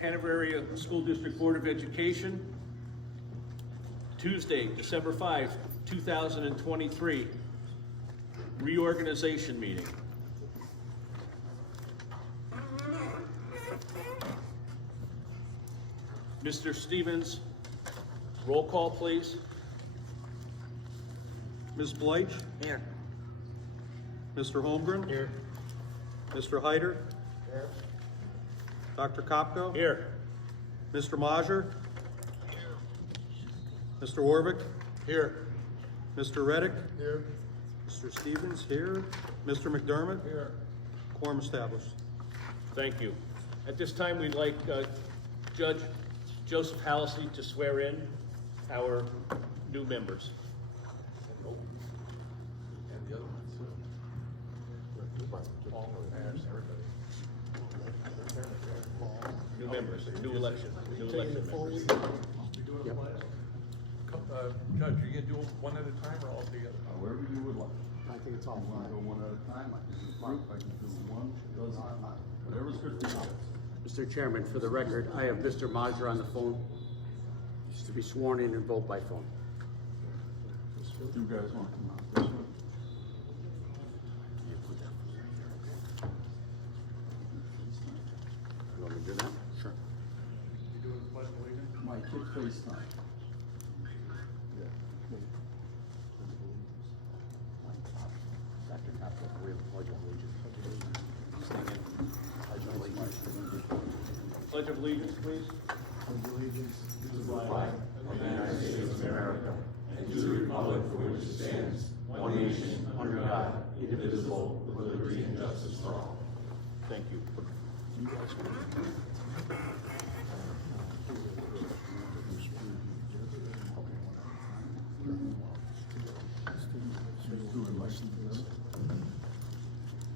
Hanover Area School District Board of Education, Tuesday, December 5, 2023, reorganization meeting. Mr. Stevens, roll call, please. Ms. Bleich? Here. Mr. Holmgren? Here. Mr. Hyder? Here. Dr. Kopko? Here. Mr. Majer? Mr. Warvick? Here. Mr. Reddick? Here. Mr. Stevens here. Mr. McDermott? Here. Quorum established. Thank you. At this time, we'd like Judge Joseph Hallisey to swear in our new members. And the other ones. New members, new election members. Judge, are you gonna do them one at a time or all together? However you would like. I think it's all You want to fine. go one at a time, I can do group, I can do one, doesn't matter. Whatever's good for you. Mr. Chairman, for the record, I have Mr. Majer on the phone. He's to be sworn in and vote by phone. You guys want to come out this way? You want me to do that? Sure. You doing the pledge of allegiance? My kid FaceTime. Dr. Kopko, we have a pledge of allegiance. Stand in. Pledge of allegiance. Pledge of allegiance, please. Under God, indivisible, Thank you.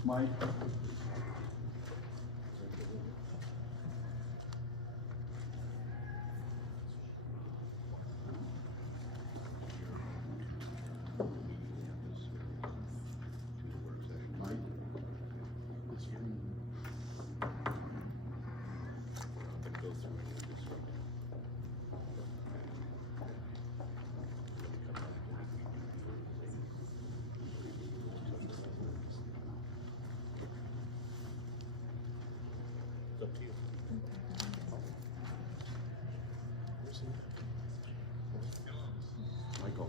Mike? Mike? It's up to you. Michael,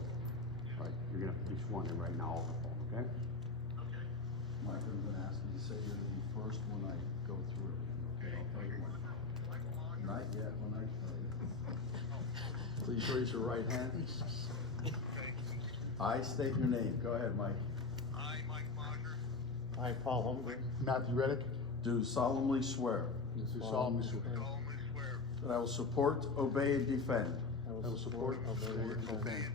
all right, you're gonna be sworn in right now over the phone, okay? Mike, I'm gonna ask you to say you're gonna be first when I go through it. Okay, I'll tell you when. Not yet, when I tell you. Please raise your right hand. I state your name. Go ahead, Mike. I, Mike Majer, I, Paul Holmgren. Matthew Reddick. Do solemnly swear Do solemnly swear. solemnly swear that I will support, obey, and defend I will support, obey, and defend and defend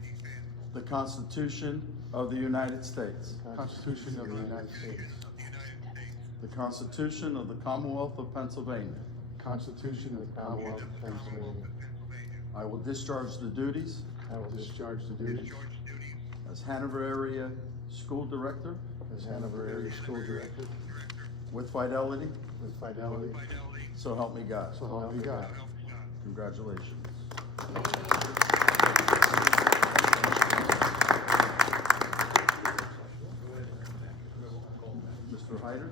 the Constitution of the United States, the Constitution of the United States, of the United States, the Constitution of the Commonwealth of Pennsylvania. the Constitution of the Commonwealth of Pennsylvania. Pennsylvania. I will discharge the duties I will discharge the duties Discharge the duties as Hanover Area School Director as Hanover Area School Director Director with fidelity, with fidelity, fidelity, so help me God. so help me God. help me God. Congratulations. Mr. Hyder?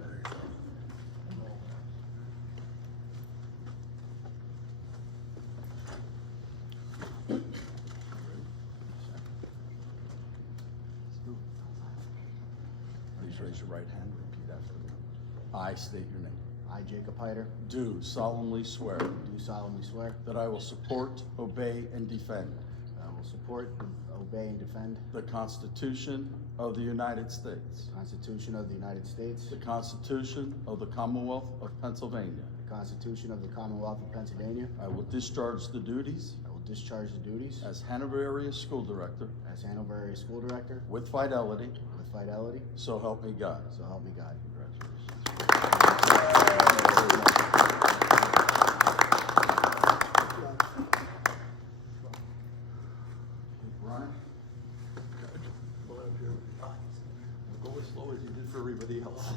Please raise your right hand and repeat after me. I state your name. I, Jacob Hyder, Do solemnly swear do solemnly swear that I will support, obey, and defend that I will support, obey, and defend the Constitution of the United States, the Constitution of the United States, the Constitution of the Commonwealth of Pennsylvania. the Constitution of the Commonwealth of Pennsylvania. I will discharge the duties I will discharge the duties as Hanover Area School Director as Hanover Area School Director with fidelity, with fidelity, so help me God. so help me God. Brian? Go as slow as you did for everybody else.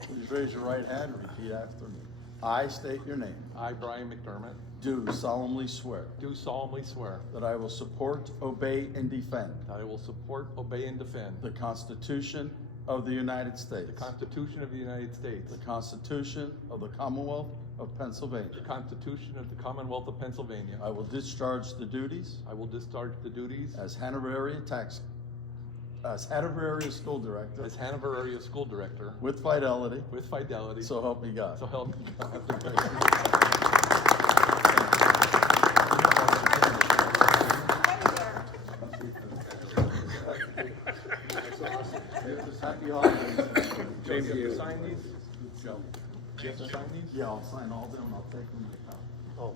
Please raise your right hand and repeat after me. I state your name. I, Brian McDermott, Do solemnly swear do solemnly swear that I will support, obey, and defend that I will support, obey, and defend the Constitution of the United States, the Constitution of the United States, the Constitution of the Commonwealth of Pennsylvania. the Constitution of the Commonwealth of Pennsylvania. I will discharge the duties I will discharge the duties as Hanover Area School Director as Hanover Area School Director with fidelity, with fidelity. so help me God. So help me God. Happy holidays. Joe, do you have to sign these? Joe. Do you have to sign these? Yeah, I'll sign all of them, I'll take them to the top. Oh,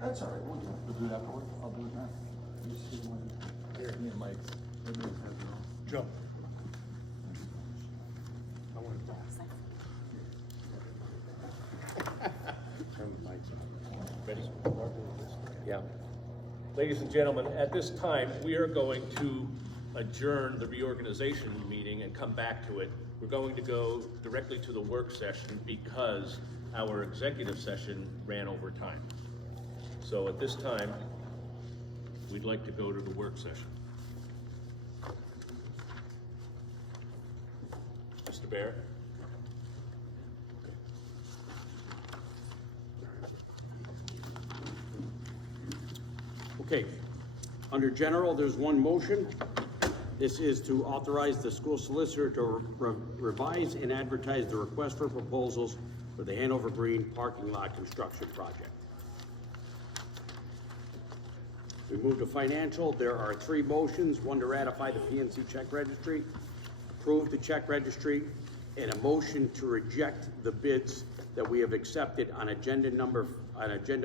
That's all right, we'll do it afterward, I'll do it now. Here, me and Mike. Joe. Ready? Yeah. Ladies and gentlemen, at this time, we are going to adjourn the reorganization meeting and come back to it. We're going to go directly to the work session because our executive session ran over time. So at this time, we'd like to go to the work session. Mr. Bear? Okay, under general, there's one motion. This is to authorize the school solicitor to revise and advertise the request for proposals for the Hanover Green parking lot construction project. We move to financial. There are three motions: one to ratify the PNC check registry, approve the check registry, and a motion to reject the bids that we have accepted on agenda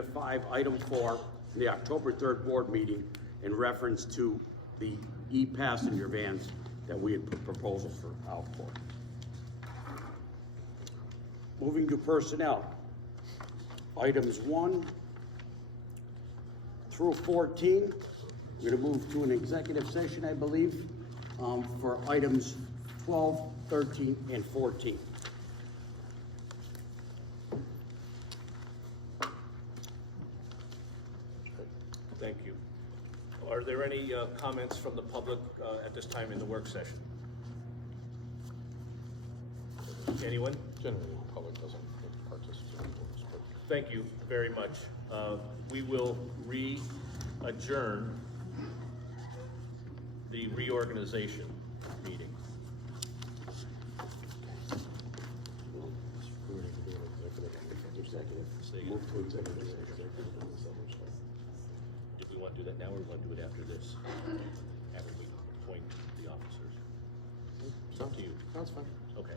5, item 4, in the October 3rd board meeting in reference to the e-passenger vans that we had put proposals out for. Moving to personnel. Items 1 through 14. We're gonna move to an executive session, I believe, for items 12, 13, and 14. Thank you. Are there any comments from the public at this time in the work session? Anyone? Generally, the public doesn't participate in this, but Thank you very much. We will adjourn the reorganization meeting. Move to executive session. Do we want to do that now or we want to do it after this? After we appoint the officers? It's up to you. that's fine. Okay.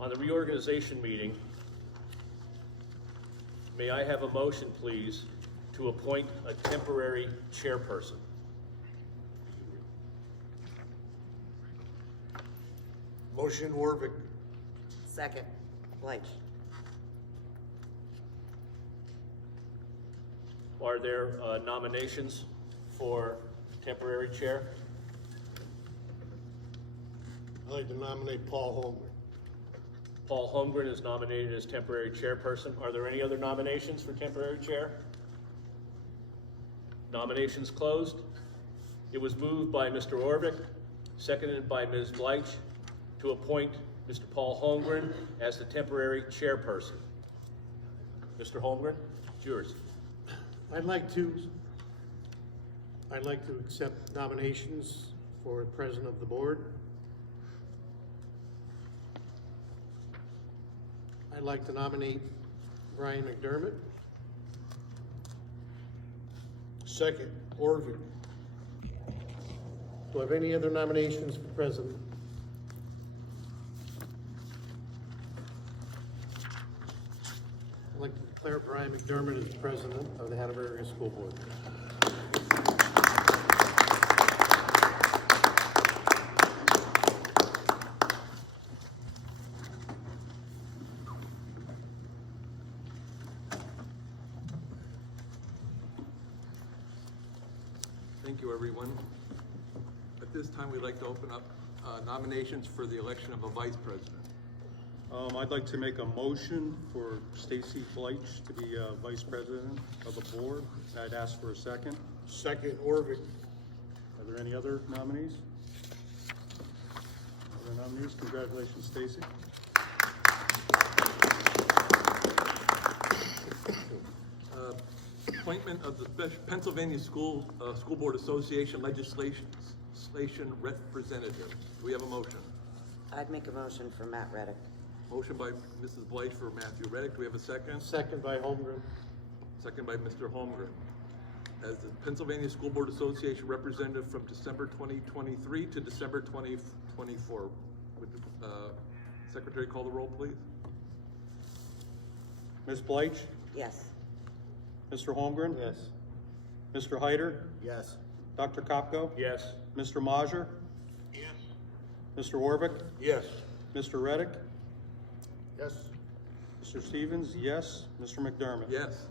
On the reorganization meeting, may I have a motion, please, to appoint a temporary chairperson? Motion Warvick. Second, Blythe. Are there nominations for temporary chair? I'd like to nominate Paul Holmgren. Paul Holmgren is nominated as temporary chairperson. Are there any other nominations for temporary chair? Nominations closed. It was moved by Mr. Orvik, seconded by Ms. Bleich, to appoint Mr. Paul Holmgren as the temporary chairperson. Mr. Holmgren, it's yours. I'd like to accept nominations for president of the board. I'd like to nominate Brian McDermott. Second, Orvick. Do I have any other nominations for president? I'd like to declare Brian McDermott as president of the Hanover Area School Board. Thank you, everyone. At this time, we'd like to open up nominations for the election of a vice president. I'd like to make a motion for Stacy Bleich to be vice president of the board. I'd ask for a second. Second, Orvik. Are there any other nominees? Other nominees? Congratulations, Stacy. Appointment of the Pennsylvania School Board Association legislation representative. Do we have a motion? I'd make a motion for Matt Reddick. Motion by Mrs. Bleich for Matthew Reddick. Do we have a second? Second by Holmgren. Second by Mr. Holmgren. As the Pennsylvania School Board Association representative from December 2023 to December 2024. Would the secretary call the roll, please? Ms. Bleich? Yes. Mr. Holmgren? Yes. Mr. Hyder? Yes. Dr. Kopko? Yes. Mr. Mazur? Yes. Mr. Warvick? Yes. Mr. Reddick? Yes. Mr. Stevens? Yes. Mr. McDermott? Yes.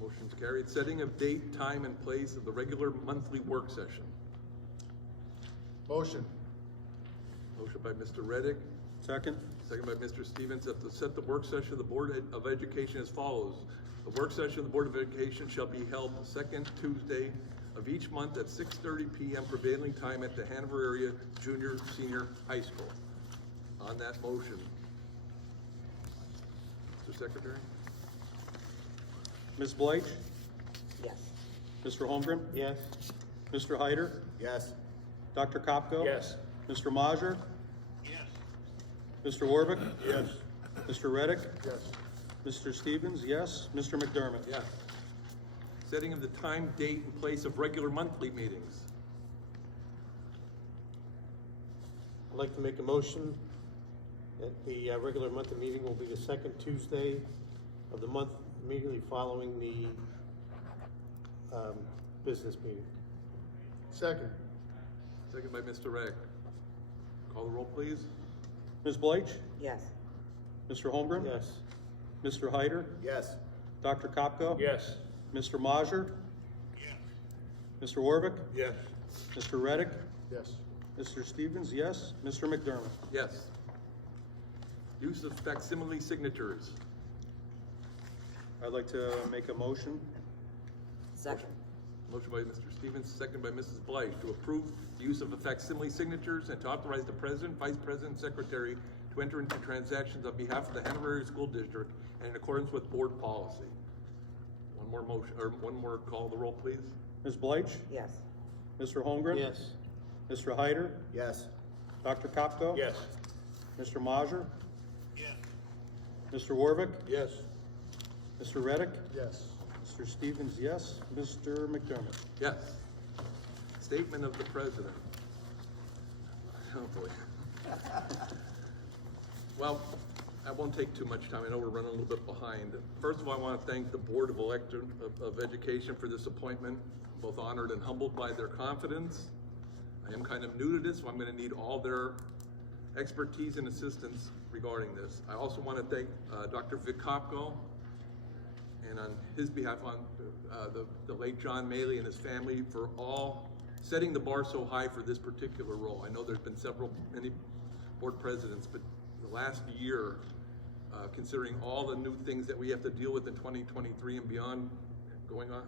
Motion's carried. Setting of date, time, and place of the regular monthly work session. Motion. Motion by Mr. Reddick, Second? second by Mr. Stevens, to set the work session of the Board of Education as follows. The work session of the Board of Education shall be held the second Tuesday of each month at 6:30 p.m. prevailing time at the Hanover Area Junior Senior High School. On that motion, Mr. Secretary? Ms. Bleich? Yes. Mr. Holmgren? Yes. Mr. Hyder? Yes. Dr. Kopko? Yes. Mr. Mazur? Yes. Mr. Warvick? Yes. Mr. Reddick? Yes. Mr. Stevens? Yes. Mr. McDermott? Yes. Setting of the time, date, and place of regular monthly meetings. I'd like to make a motion that the regular monthly meeting will be the second Tuesday of the month immediately following the business meeting. Second. Second by Mr. Reddick. Call the roll, please. Ms. Bleich? Yes. Mr. Holmgren? Yes. Mr. Hyder? Yes. Dr. Kopko? Yes. Mr. Mazur? Yes. Mr. Warvick? Yes. Mr. Reddick? Yes. Mr. Stevens? Yes. Mr. McDermott? Yes. Use of facsimile signatures. I'd like to make a motion. Second. Motion by Mr. Stevens, second by Mrs. Bleich, to approve the use of the facsimile signatures and to authorize the president, vice president, and secretary to enter into transactions on behalf of the Hanover Area School District and in accordance with board policy. One more motion, or one more call the roll, please. Ms. Bleich? Yes. Mr. Holmgren? Yes. Mr. Hyder? Yes. Dr. Kopko? Yes. Mr. Mazur? Yes. Mr. Warvick? Yes. Mr. Reddick? Yes. Mr. Stevens? Yes. Mr. McDermott? Yes. Statement of the president. Oh, boy. Well, I won't take too much time. I know we're running a little bit behind. First of all, I want to thank the Board of Education for this appointment. I'm both honored and humbled by their confidence. I am kind of new to this, so I'm going to need all their expertise and assistance regarding this. I also want to thank Dr. Vic Kopko, and on his behalf, on the late John Maley and his family for all setting the bar so high for this particular role. I know there's been many board presidents, but the last year, considering all the new things that we have to deal with in 2023 and beyond going on,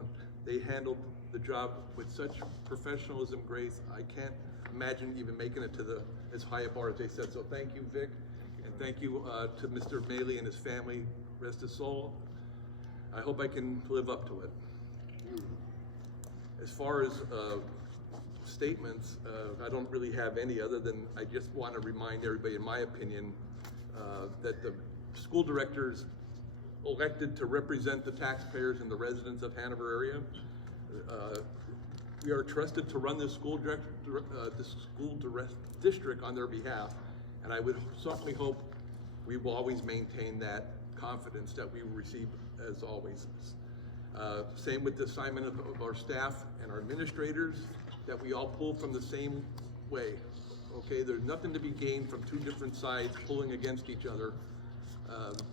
they handled the job with such professionalism, grace. I can't imagine even making it to as high a bar as they set. So thank you, Vic, and thank you to Mr. Maley and his family. Rest his soul. I hope I can live up to it. As far as statements, I don't really have any other than I just want to remind everybody, in my opinion, that the school directors elected to represent the taxpayers and the residents of Hanover area. We are trusted to run this school district on their behalf, and I would certainly hope we will always maintain that confidence that we receive as always. Same with the assignment of our staff and our administrators, that we all pull from the same way. Okay, there's nothing to be gained from two different sides pulling against each other.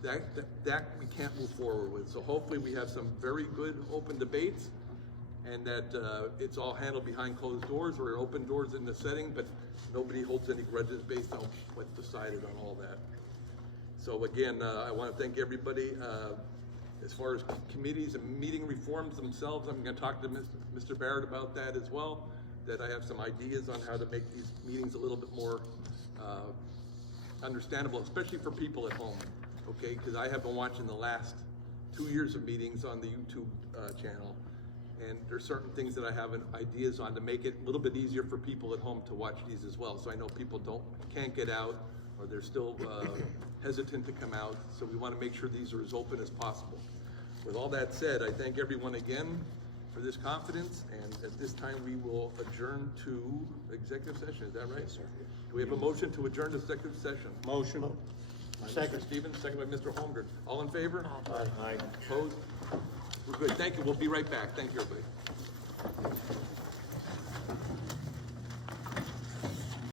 That we can't move forward with. So hopefully we have some very good open debates, and that it's all handled behind closed doors or open doors in the setting, but nobody holds any grudges based on what's decided on all that. So again, I want to thank everybody. As far as committees and meeting reforms themselves, I'm going to talk to Mr. Barrett about that as well, that I have some ideas on how to make these meetings a little bit more understandable, especially for people at home, okay? Because I have been watching the last 2 years of meetings on the YouTube channel, and there's certain things that I have ideas on to make it a little bit easier for people at home to watch these as well. So I know people can't get out, or they're still hesitant to come out, so we want to make sure these are as open as possible. With all that said, I thank everyone again for this confidence, and at this time we will adjourn to executive session. Is that right? Yes, sir. Do we have a motion to adjourn to executive session? Motion. Mr. Stevens, second by Mr. Holmgren. All in favor? Aye. Opposed? We're good. Thank you. We'll be right back. Thank you, everybody.